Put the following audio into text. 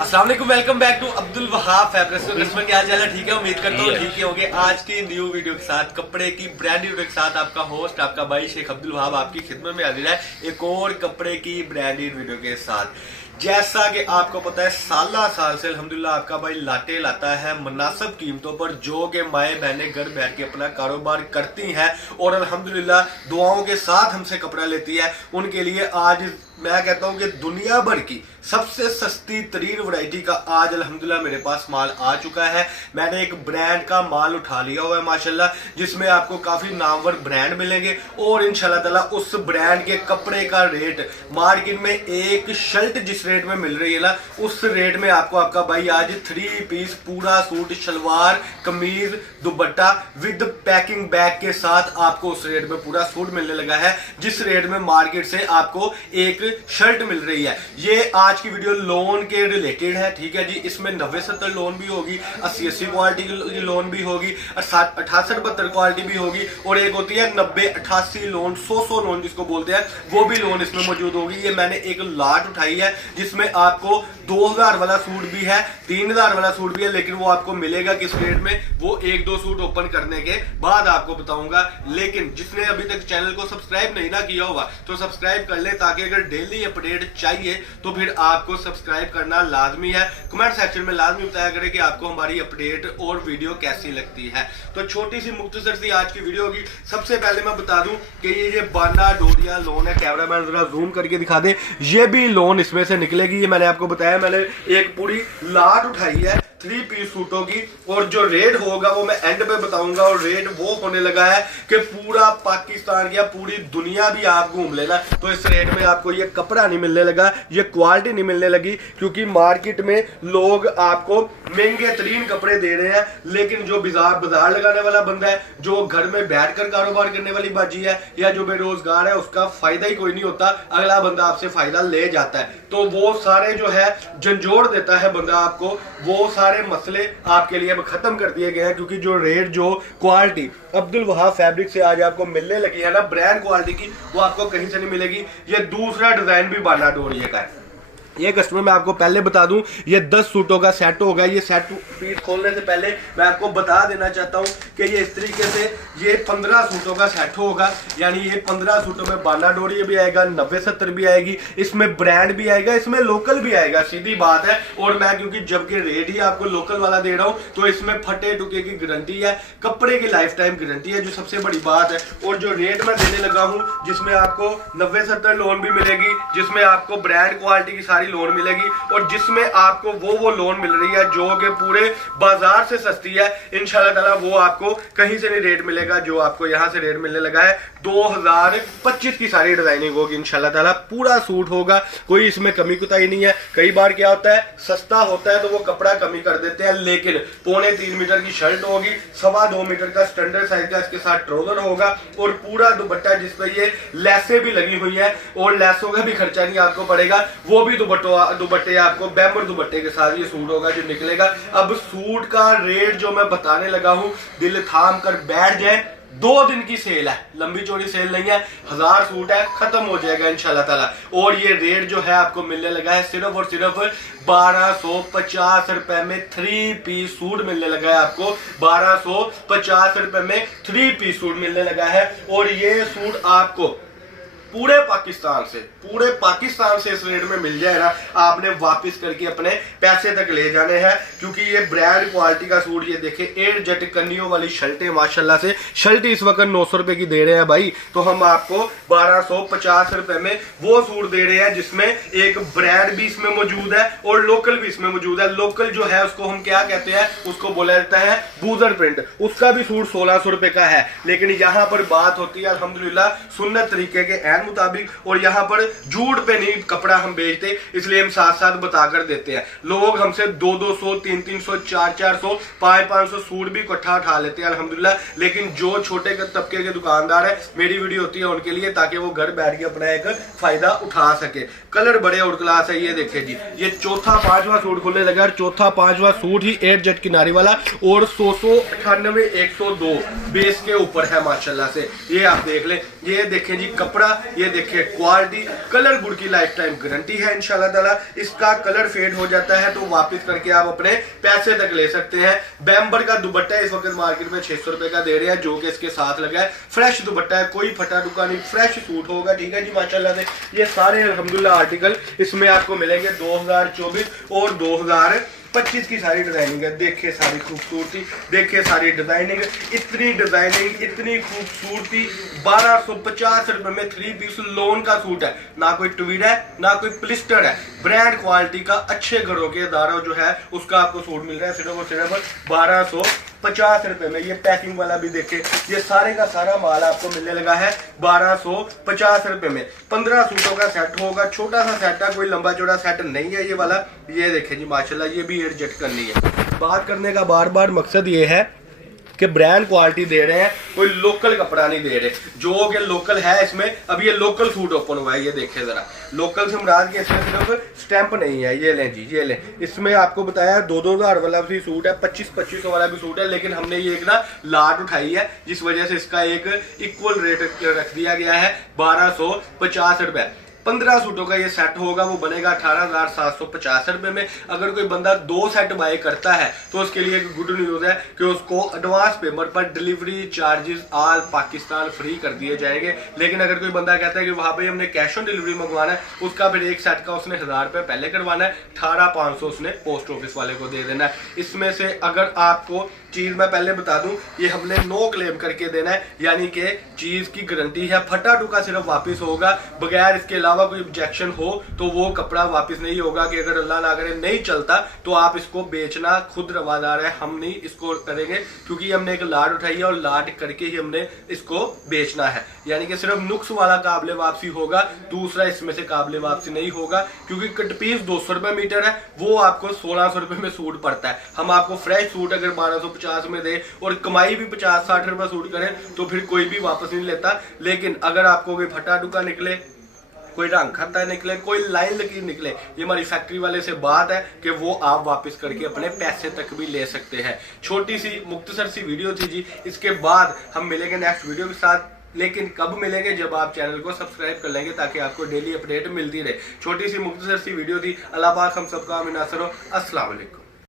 अस्सलाम वालेकुम, welcome back to Abdul Wahab fabrics. Customer क्या हाल है? ठीक है, उम्मीद करता हूँ ठीक ही होंगे। आज की न्यू वीडियो के साथ, कपड़े की ब्रांड वीडियो के साथ आपका होस्ट, आपका भाई शेख अब्दुल वहाब आपकी खिदमत में हाजिर है एक और कपड़े की ब्रांडेड वीडियो के साथ। जैसा कि आपको पता है, साल से अल्हम्दुलिल्लाह आपका भाई लाटे लाता है मुनासिब कीमतों पर, जो कि माए बहनें घर बैठ के अपना कारोबार करती हैं और अल्हम्दुलिल्लाह दुआओं के साथ हमसे कपड़ा लेती है। उनके लिए आज मैं कहता हूं कि दुनिया भर की सबसे सस्ती तरीन वैरायटी का आज अल्हम्दुलिल्लाह मेरे पास माल आ चुका है। मैंने एक ब्रांड का माल उठा लिया हुआ है माशाल्लाह, जिसमें आपको काफी नामवर ब्रांड मिलेंगे और इंशाल्लाह ताला उस ब्रांड के कपड़े का रेट मार्केट में एक शर्ट जिस रेट में मिल रही है ना, उस रेट में आपको आपका भाई आज 3 पीस पूरा सूट, शलवार, कमीज, दुपट्टा विद पैकिंग बैग के साथ आपको उस रेट में पूरा सूट मिलने लगा है, जिस रेट में मार्केट से आपको एक शर्ट मिल रही है। ये आज की वीडियो लोन के रिलेटेड है, ठीक है जी। इसमें 90-70 लोन भी होगी, 80-80 क्वालिटी की लोन भी होगी, 68-72 क्वालिटी भी होगी, और एक होती है 90-88 लोन, 100 लोन जिसको बोलते हैं, वो भी लोन इसमें मौजूद होगी। ये मैंने एक लाट उठाई है जिसमें आपको 2000 वाला सूट भी है, 3000 वाला सूट भी है, लेकिन वो आपको मिलेगा किस रेट में वो 1-2 सूट ओपन करने के बाद आपको बताऊंगा। लेकिन जिसने अभी तक चैनल को सब्सक्राइब नहीं ना किया होगा तो सब्सक्राइब कर ले, ताकि अगर डेली अपडेट चाहिए तो फिर आपको सब्सक्राइब करना लाजमी है। कमेंट सेक्शन में लाजमी बताया करें कि आपको हमारी अपडेट और वीडियो कैसी लगती है। तो छोटी सी मुख्तसर सी आज की वीडियो होगी। सबसे पहले मैं बता दूं कि ये बाना डोरिया लोन है। कैमरामैन जरा जूम करके दिखा दे, ये भी लोन इसमें से निकलेगी। ये मैंने आपको बताया, मैंने एक पूरी लाट उठाई है 3 पीस सूटों की, और जो रेट होगा वो मैं एंड पे बताऊंगा। और रेट वो होने लगा है कि पूरा पाकिस्तान या पूरी दुनिया भी आप घूम लेना तो इस रेट में आपको ये कपड़ा नहीं मिलने लगा, ये क्वालिटी नहीं मिलने लगी, क्योंकि मार्केट में लोग आपको महंगे तरीन कपड़े दे रहे हैं, लेकिन जो बाजार लगाने वाला बंदा है, जो घर में बैठकर कारोबार करने वाली बाजी है, या जो बेरोजगार है, उसका फायदा ही कोई नहीं होता। अगला बंदा आपसे फायदा ले जाता है, तो वो सारे जो है झंझोड़ देता है बंदा आपको, वो सारे मसले आपके लिए अब खत्म कर दिए गए हैं। क्योंकि जो रेट, जो क्वालिटी अब्दुल वहाब फैब्रिक से आज आपको मिलने लगी है ना, ब्रांड क्वालिटी की, वो आपको कहीं से नहीं मिलेगी। ये दूसरा डिजाइन भी बाना डोरिया का है। ये कस्टमर मैं आपको पहले बता दूं, ये 10 सूटों का सेट होगा। ये सेट पीस खोलने से पहले मैं आपको बता देना चाहता हूं कि ये इस तरीके से ये 15 सूटों का सेट होगा, यानी ये 15 सूटों में बाना डोरिया भी आएगा, 90-70 भी आएगी, इसमें ब्रांड भी आएगा, इसमें लोकल भी आएगा, सीधी बात है। और मैं क्योंकि जबकि रेट ही आपको लोकल वाला दे रहा हूं, तो इसमें फटे टुके की गारंटी है, कपड़े की लाइफ टाइम गारंटी है, जो सबसे बड़ी बात है। और जो रेट मैं देने लगा हूं, जिसमें आपको 90-70 लोन भी मिलेगी, जिसमें आपको ब्रांड क्वालिटी की सारी लोन मिलेगी, और जिसमें आपको वो लोन मिल रही है जो कि पूरे बाजार से सस्ती है। इंशाल्लाह ताला वो आपको कहीं से नहीं रेट मिलेगा जो आपको यहां से रेट मिलने लगा है। 2025 की सारी डिजाइनिंग होगी इंशाल्लाह ताला, पूरा सूट होगा, कोई इसमें कमी कुताई नहीं है। कई बार क्या होता है, सस्ता होता है तो वो कपड़ा कमी कर देते हैं, लेकिन 3.25 मीटर की शर्ट होगी, 2.25 मीटर का स्टैंडर्ड साइज का इसके साथ ट्राउजर होगा, और पूरा दुपट्टा जिसपे ये लैसें भी लगी हुई है, और लैसों का भी खर्चा नहीं आपको पड़ेगा, वो भी दुपट्टे आपको बैम्बर दुपट्टे के साथ ये सूट होगा जो निकलेगा। अब सूट का रेट जो मैं बताने लगा हूं, दिल थाम कर बैठ जाए, 2 दिन की सेल है, लंबी चौड़ी सेल नहीं है, 1000 सूट है, खत्म हो जाएगा इंशाल्लाह ताला। और ये रेट जो है आपको मिलने लगा है सिर्फ और सिर्फ 1250 रुपए में 3 पीस सूट मिलने लगा है आपको, 1250 रुपए में 3 पीस सूट मिलने लगा है। और ये सूट आपको पूरे पाकिस्तान से इस रेट में मिल जाएगा। आपने वापस करके अपने पैसे तक ले जाने हैं, क्योंकि ये ब्रांड क्वालिटी का सूट, ये देखे 8 जट कन्नियों वाली शर्टें माशाल्लाह से, शर्ट इस वक्त 900 रुपए की दे रहे हैं भाई, तो हम आपको 1250 रुपए में वो सूट दे रहे हैं, जिसमें एक ब्रांड भी इसमें मौजूद है और लोकल भी इसमें मौजूद है। लोकल जो है उसको हम क्या कहते हैं, उसको बोला जाता है बूजर प्रिंट, उसका भी सूट 1600 रुपए का है। लेकिन यहाँ पर बात होती है अल्हम्दुलिल्लाह सुन्नत तरीके के मुताबिक, और यहाँ पर झूठ पे नहीं कपड़ा हम बेचते, इसलिए हम साथ साथ बताकर देते हैं। लोग हमसे 200-200, 300-300, 400-400, 500-500 सूट भी इकट्ठा उठा लेते हैं अल्हम्दुलिल्लाह। लेकिन जो छोटे तबके के दुकानदार है, मेरी वीडियो होती है उनके लिए, ताकि वो घर बैठ के अपना एक फायदा उठा सके। कलर बड़े आउट क्लास है। ये देखिए जी, ये चौथा 5वां सूट खुलने लगा, चौथा 5वां सूट ही 8 जट किनारी वाला, और 198 102 बेस के ऊपर है माशाल्लाह से। ये आप देख लें, ये देखें जी, कपड़ा ये देखिए क्वालिटी, कलर गुड की लाइफ टाइम गारंटी है इंशाल्लाह ताला। इसका कलर फेड हो जाता है तो वापस करके आप अपने पैसे तक ले सकते हैं। बैम्बर का दुपट्टा इस वक्त मार्केट में 600 रुपए का दे रहे हैं, जो कि इसके साथ लगा है। फ्रेश दुपट्टा है, कोई फटा टुका नहीं, फ्रेश सूट होगा। ठीक है जी माशाल्लाह से। ये सारे अल्हम्दुलिल्लाह आर्टिकल इसमें आपको मिलेंगे 2024 और 2025 की सारी डिजाइनिंग है। देखिए सारी खूबसूरती, देखिए सारी डिजाइनिंग, इतनी डिजाइनिंग, इतनी खूबसूरती। 1250 रुपए में 3 पीस लोन का सूट है, ना कोई ट्वीड है ना कोई प्लिस्टर है। ब्रांड क्वालिटी का अच्छे घरों के दारा जो है उसका आपको सूट मिल रहा है सिर्फ और सिर्फ 1250 रुपए में। ये पैकिंग वाला भी देखे, ये सारे का सारा माल आपको मिलने लगा है 1250 रुपए में। 15 सूटों का सेट होगा, छोटा सा सेट है, कोई लंबा चौड़ा सेट नहीं है ये वाला। ये देखे जी माशाल्लाह, ये भी एडजस्ट करनी है। बात करने का बार बार मकसद ये है कि ब्रांड क्वालिटी दे रहे हैं, कोई लोकल कपड़ा नहीं दे रहे। जो कि लोकल है इसमें, अब ये लोकल सूट ओपन हुआ है, ये देखे जरा। लोकल से मुराद के इसमें सिर्फ स्टैंप नहीं है। ये लें जी, ये लें। इसमें आपको बताया 2-2 हज़ार वाला भी सूट है, 25-25 वाला भी सूट है, लेकिन हमने ये एक ना लाट उठाई है जिस वजह से इसका एक इक्वल रेट रख दिया गया है 1250 रुपए। 15 सूटों का ये सेट होगा, वो बनेगा 18,750 रुपए में। अगर कोई बंदा 2 सेट बाय करता है तो उसके लिए एक गुड न्यूज है कि उसको एडवांस पेमेंट पर delivery charges all Pakistan free कर दिए जाएंगे। लेकिन अगर कोई बंदा कहता है कि वहां पे हमने कैश ऑन डिलीवरी मंगवाना है, उसका फिर एक सेट का उसने 1000 रुपए पहले करवाना है, 18,500 उसने पोस्ट ऑफिस वाले को दे देना है। इसमें से अगर आपको चीज मैं पहले बता दूं, ये हमने नो क्लेम करके देना है, यानी कि चीज की गारंटी है। फटा टुका सिर्फ वापस होगा, बगैर इसके अलावा कोई ऑब्जेक्शन हो तो वो कपड़ा वापस नहीं होगा। कि अगर अल्लाह ना करे नहीं चलता तो आप इसको बेचना खुद रवादार है, हम नहीं इसको करेंगे, क्योंकि हमने एक लाट उठाई है और लाट करके ही हमने इसको बेचना है। यानी कि सिर्फ नुक्स वाला काबिल वापसी होगा, दूसरा इसमें से काबिल वापसी नहीं होगा। क्योंकि कट पीस 200 रुपए मीटर है, वो आपको 1600 रुपए में सूट पड़ता है। हम आपको फ्रेश सूट अगर 1250 में दे और कमाई भी 50-60 रुपए सूट करें तो फिर कोई भी वापस नहीं लेता। लेकिन अगर आपको कोई फटा टुका निकले, कोई रंग खाता निकले, कोई लाइन लकीर निकले, ये हमारी फैक्ट्री वाले से बात है कि वो आप वापस करके अपने पैसे तक भी ले सकते हैं। छोटी सी मुख्तसर सी वीडियो थी जी, इसके बाद हम मिलेंगे नेक्स्ट वीडियो के साथ। लेकिन कब मिलेंगे? जब आप चैनल को सब्सक्राइब कर लेंगे ताकि आपको डेली अपडेट मिलती रहे। छोटी सी मुख्तसर सी वीडियो थी। अल्लाह पाक हम सबका आमीन नासर हो। अस्सलाम वालेकुम।